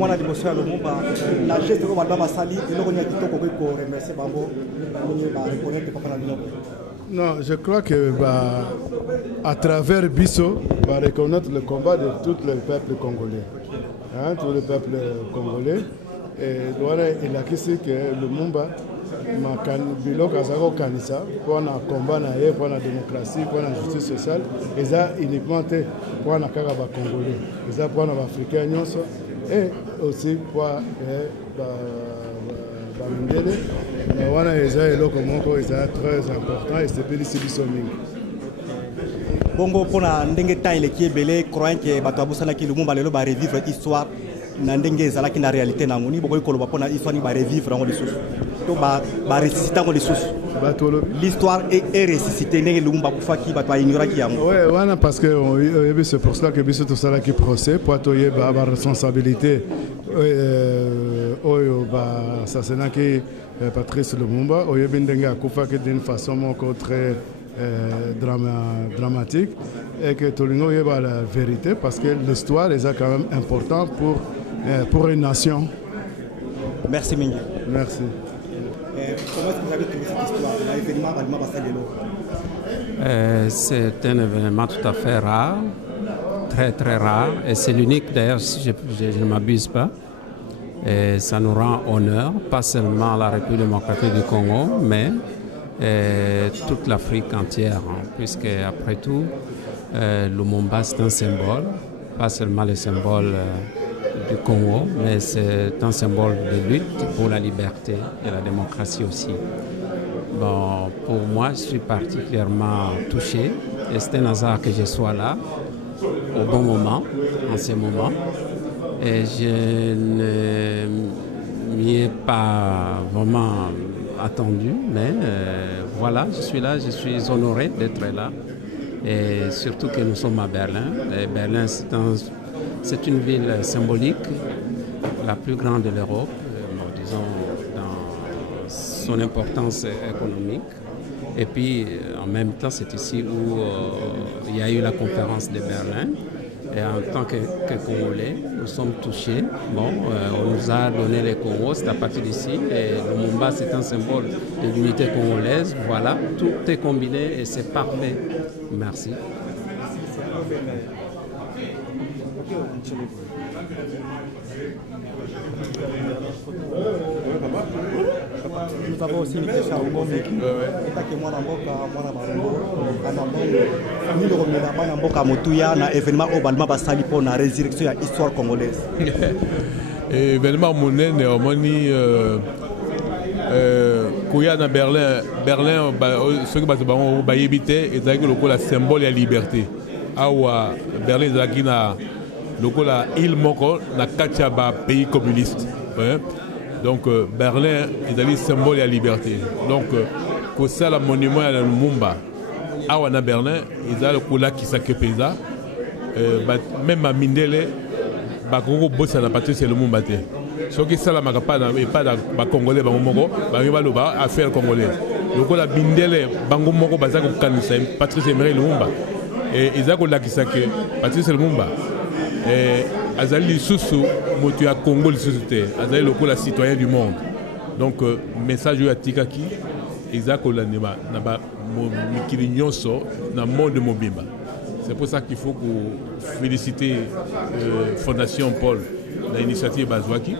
mwana liboso ya Lumumba na geste ko banda basali eloko nya kitoko ko remercier bango ni ba reconnaître papa na biloko. Non, je crois que à travers Bisso, va reconnaître le combat de tout le peuple congolais. Hein, tout le peuple congolais. Et il a dit que Lumumba biloko azako kanisa pour na combat na ye pour la démocratie pour la justice sociale et ça uniquement pour na kaka ba congolais et ça pour na africain nyonso et aussi pour ba mindele wana eza eloko moko eza très important et c'est peli biso mingi bongo pona ndenge temps eleki ebele croyant que bato abusanaki Lumumba lelo ba revivre histoire na ndenge ezalaki na réalité na ngoni bokoki koloba pona histoire ni ba revivre ngo lisusu to ba ressusciter ngo lisusu l'histoire est ressuscitée ndenge Lumumba kufaki bato ignoraki yango. Ouais wana parce que c'est pour cela que biso to sala ki procès pour toyeba ba responsabilité oyo ba assassinaki Patrice Lumumba oyebi ndenge akufaki d'une façon moko très dramatique et que Tolingo y a la vérité parce que l'histoire est quand même important pour une nation. Merci Mingi. Merci. Comment est-ce que vous avez trouvé cette histoire, l'événement Balima Basalelo? C'est un événement tout à fait rare, très très rare, et c'est l'unique d'ailleurs, si je ne m'abuse pas. Et ça nous rend honneur, pas seulement la République démocratique du Congo, mais toute l'Afrique entière, hein, puisque après tout, Lumumba c'est un symbole, pas seulement le symbole du Congo, mais c'est un symbole de lutte pour la liberté et la démocratie aussi. Bon, pour moi, je suis particulièrement touché et c'est un hasard que je sois là au bon moment, en ce moment. Et je ne m'y ai pas vraiment attendu, mais voilà, je suis là, je suis honoré d'être là. Et surtout que nous sommes à Berlin. Et Berlin, c'est une ville symbolique, la plus grande de l'Europe, disons, dans son importance économique. Et puis, en même temps, c'est ici où il y a eu la conférence de Berlin. Et en tant que Congolais, nous sommes touchés. Bon, on nous a donné les Congos, c'est à partir d'ici. Et Lumumba, c'est un symbole de l'unité congolaise. Voilà, tout est combiné et c'est parfait. Merci. Nous avons aussi une question à Momi. État que moi, na événement au Balma Basali pour la résurrection de l'histoire congolaise. Événement monnaie, Omoni, Kouya na Berlin, ce que nous avons évité, c'est le symbole de la liberté. Awa Berlin, c'est le île Moko, na Kachaba, pays communiste. Donc Berlin est le symbole de la liberté. Donc, pour ça, le monument à Lumumba, à Berlin, il y a le coula qui s'occupe ça. Même à Mindele, Bakongo bosse à la patrie, c'est Lumumba. Ce qui est ça, la pas de Congolais, Bango, affaire congolais. Le coula Mindele, Bango Moko, Bazako Kanisa, Patrice Emery Lumumba. Et ils ont qui s'occupe, Patrice Lumumba. Azali Soussou, Motu à Congo, Azali le la citoyen du monde. Donc, message à Tikaki, Isako la Neba, Naba, Mikilinyoso, dans le monde de Mobimba. C'est pour ça qu'il faut féliciter Fondation Paul, l'initiative Bazouaki.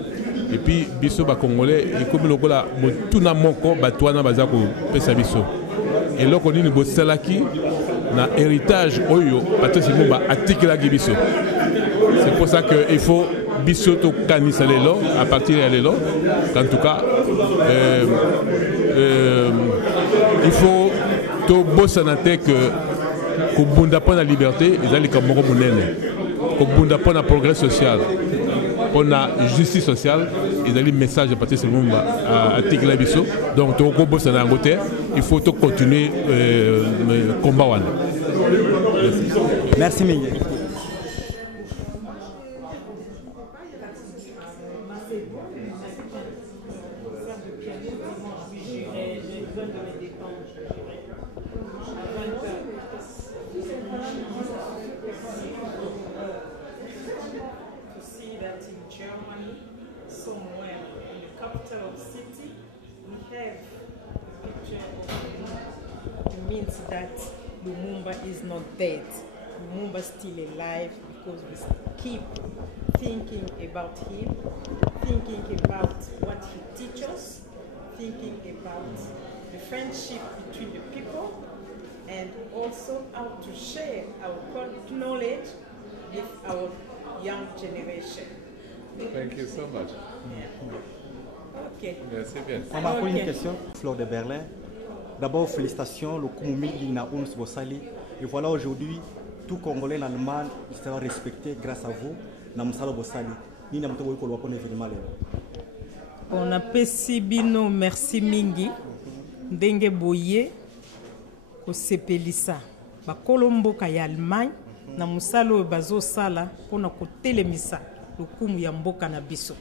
Et puis, Bisso Congolais, et comme le Gola, Motuna Moko, Batouana Bazako, Pesabiso. Et là, on dit que Salaki, na héritage Oyo, Patrice Lumumba, Atikela Gibiso. C'est pour ça qu'il faut Bissoto Kanisalelo, à partir de l'élo. En tout cas, il faut tout bossanate que Bunda pour la liberté, ils allaient comme Moro Mounene. Que Bunda pour le progrès social, pour la justice sociale, ils allaient message de Patrice Lumumba à Tikela Bisso. Donc, tout le bossana côté, il faut tout continuer le combat. Merci Miguel. See that in Germany capital city, we have a picture of him. It means that Lumumba is not dead. Lumumba is still alive because we keep thinking about him, thinking about what he teaches, thinking about the friendship between the people, and also how to share our knowledge with our young generation. Thank you so much. Ok. Merci bien. On m'a posé une question, Fleur de Berlin. D'abord, félicitations, le Koumoumi Lina Ons Bossali. Et voilà, aujourd'hui, tout Congolais en Allemagne sera respecté grâce à vous. Namusalo Bossali. Ni Namuto Boyko Lwapon événement. On a Pessibino, merci Mingi. Ndenge Boye, ko sepelisa. Ba Kolombo kaya Allemagne. Namusalo Bazo Sala, pona ko telemisa. Lukumu ya mboka na biso.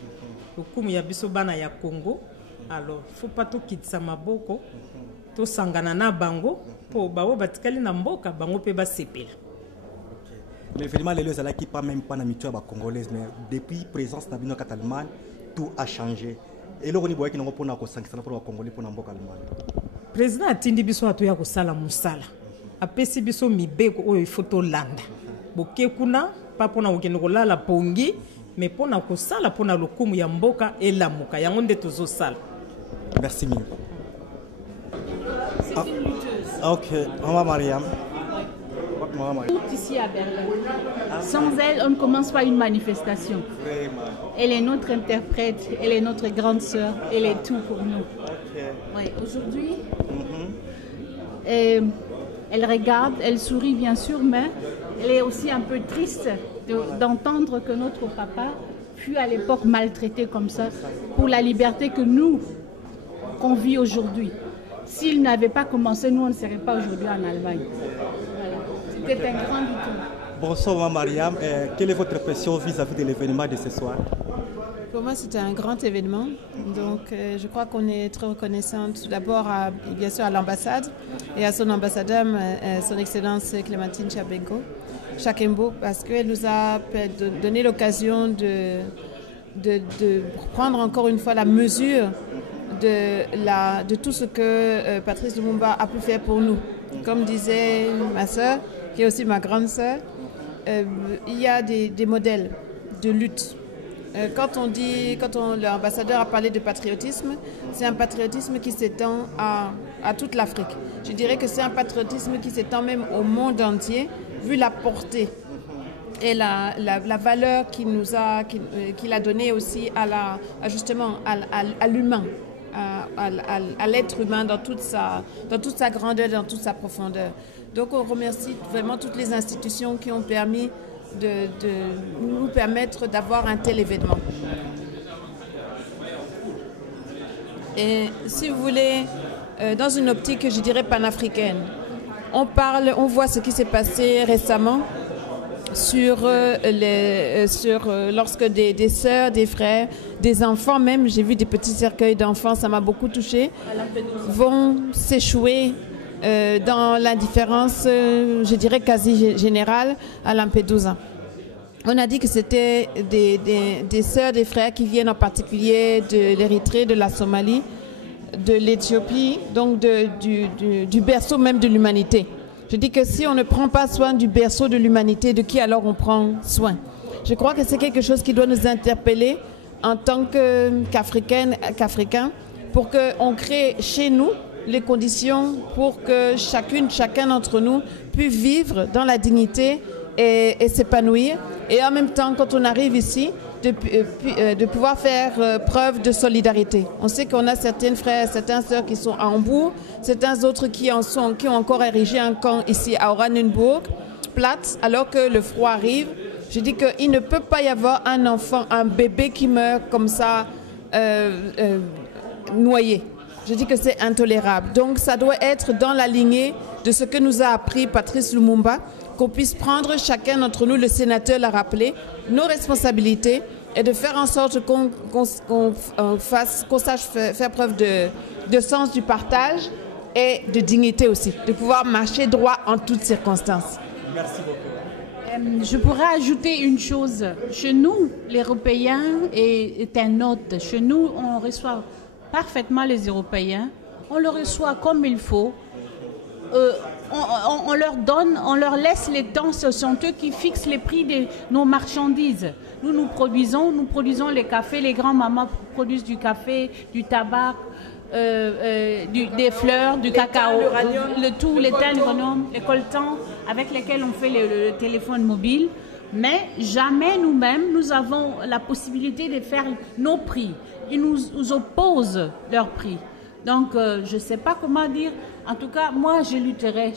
Lukumu ya biso bana ya Congo. Alors, faut pas tout kitsa maboko. To sangana na bango po bawo batikali na mboka bango pe ba sepela. Mais vraiment les lieux qui pas même pas na mitua ba congolaise mais depuis présence na bino kat Allemagne tout a changé. Et le roni boye ki ngo pona ko sankisana pour ba congolais pona mboka Allemagne. Président atindi biso atu ya ko sala musala. Apesi biso mibeko oyo ifoto landa. Boke kuna pa pona okende ko lala pongi mais pona ko sala pona lokumu ya mboka elamuka yango nde tozo sala. Merci mille. Ok, Maman Mariam. Tout ici à Berlin. Sans elle, on ne commence pas une manifestation. Elle est notre interprète, elle est notre grande sœur, elle est tout pour nous. Ouais, aujourd'hui, elle regarde, elle sourit bien sûr, mais elle est aussi un peu triste d'entendre que notre papa fut à l'époque maltraité comme ça pour la liberté que nous, qu'on vit aujourd'hui. S'il n'avait pas commencé, nous, on ne serait pas aujourd'hui en Allemagne. Voilà. C'était un grand détour. Bonsoir, Mariam. Quelle est votre impression vis-à-vis de l'événement de ce soir? Pour moi, c'était un grand événement. Donc, je crois qu'on est très reconnaissant tout d'abord, bien sûr, à l'ambassade et à son ambassadeur, son Excellence Clémentine Chakembo, parce qu'elle nous a donné l'occasion de prendre encore une fois la mesure de tout ce que Patrice Lumumba a pu faire pour nous. Comme disait ma sœur, qui est aussi ma grande sœur, il y a des modèles de lutte. Quand l'ambassadeur a parlé de patriotisme, c'est un patriotisme qui s'étend à toute l'Afrique. Je dirais que c'est un patriotisme qui s'étend même au monde entier, vu la portée et la valeur qu'il a donnée aussi à l'humain. À l'être humain dans toute sa grandeur, dans toute sa profondeur. Donc on remercie vraiment toutes les institutions qui ont permis de nous permettre d'avoir un tel événement. Et si vous voulez, dans une optique, je dirais, panafricaine, on voit ce qui s'est passé récemment lorsque des sœurs, des frères, des enfants même, j'ai vu des petits cercueils d'enfants, ça m'a beaucoup touchée, vont s'échouer dans l'indifférence, je dirais quasi générale, à Lampedusa. On a dit que c'était des sœurs, des frères qui viennent en particulier de l'Érythrée, de la Somalie, de l'Éthiopie, donc du berceau même de l'humanité. Je dis que si on ne prend pas soin du berceau de l'humanité, de qui alors on prend soin? Je crois que c'est quelque chose qui doit nous interpeller en tant qu'Africains, pour qu'on crée chez nous les conditions pour que chacun d'entre nous puisse vivre dans la dignité et s'épanouir. Et en même temps, quand on arrive ici, de pouvoir faire preuve de solidarité. On sait qu'on a certains frères, certaines sœurs qui sont à Hambourg, certains autres qui ont encore érigé un camp ici à Oranienburg, Platz, alors que le froid arrive. Je dis qu'il ne peut pas y avoir un enfant, un bébé qui meurt comme ça, noyé. Je dis que c'est intolérable. Donc ça doit être dans la lignée de ce que nous a appris Patrice Lumumba, qu'on puisse prendre chacun d'entre nous, le sénateur l'a rappelé, nos responsabilités et de faire en sorte qu'on sache faire preuve de sens du partage et de dignité aussi, de pouvoir marcher droit en toutes circonstances. Merci beaucoup. Je pourrais ajouter une chose. Chez nous, l'Européen est un hôte. Chez nous, on reçoit parfaitement les Européens. On les reçoit comme il faut. On leur donne, on leur laisse les temps. Ce sont eux qui fixent les prix de nos marchandises. Nous produisons les cafés. Les grands-mamans produisent du café, du tabac, des fleurs, du cacao, les thym, l'uranium, les coltans avec lesquels on fait le téléphone mobile. Mais jamais nous-mêmes, nous avons la possibilité de faire nos prix. Ils nous opposent leurs prix. Donc, je ne sais pas comment dire. En tout cas, moi, je lutterai.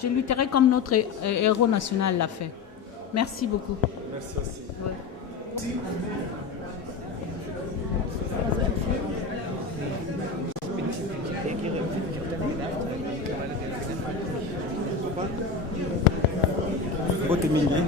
Je lutterai comme notre héros national l'a fait. Merci beaucoup. Merci aussi. Ouais. Bote mingi.